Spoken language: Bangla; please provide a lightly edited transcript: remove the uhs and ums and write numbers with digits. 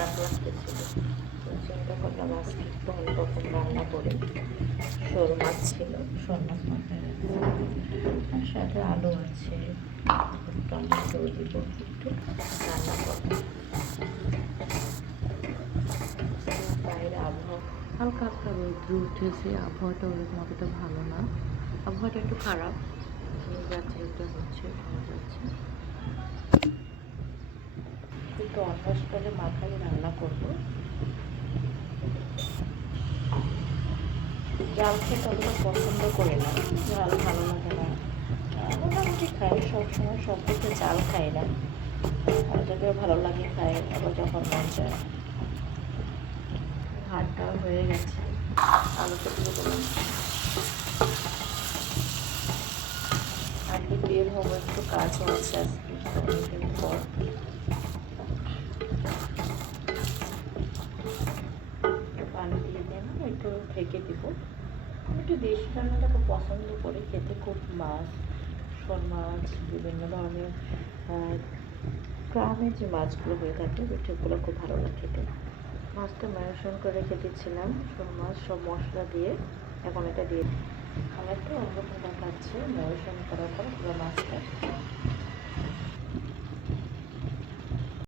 খারাপ লাগতেছিল। তো চিন্তা করলাম আজকে একটু অন্যরকম রান্না করি। শোল মাছ ছিল, শোল মাছ মাথায় রাখছি, আর সাথে আলু আছে, টমেটো দিব, একটু রান্না করবো। বাইরে আবহাওয়া হালকা হালকা রৌদ্র উঠেছে, আবহাওয়াটা ওরকম অতটা ভালো না, আবহাওয়াটা একটু খারাপ, যাত্রা হচ্ছে, শোনা যাচ্ছে। একটু অন্য স্টাইলে মাথায় রান্না করবো। জাল খেতে অতটা পছন্দ করি না, জাল ভালো লাগে না, মোটামুটি খাই, সবসময় সব থেকে জাল খাই না, আর যদিও ভালো লাগে খাই, আবার যখন মন চায়। ভাতটা হয়ে গেছে, আলুটা দিয়ে দিলাম। আজকে বের হবো, একটু কাজও আছে আজকে, অনেকদিন পর। পানি দিয়ে দিলাম, একটু ঢেকে দিব। আমি একটু দেশি রান্নাটা খুব পছন্দ করি খেতে, খুব মাছ, শোল মাছ, বিভিন্ন ধরনের গ্রামের যে মাছগুলো হয়ে থাকে সেগুলো খুব ভালো লাগে খেতে। মাছটা ম্যারিনেশন করে রেখে দিচ্ছিলাম, শোল মাছ সব মশলা দিয়ে, এখন এটা দিয়ে কালারটা অন্যরকম দেখাচ্ছে ম্যারিনেশন করার পর পুরো মাছটা।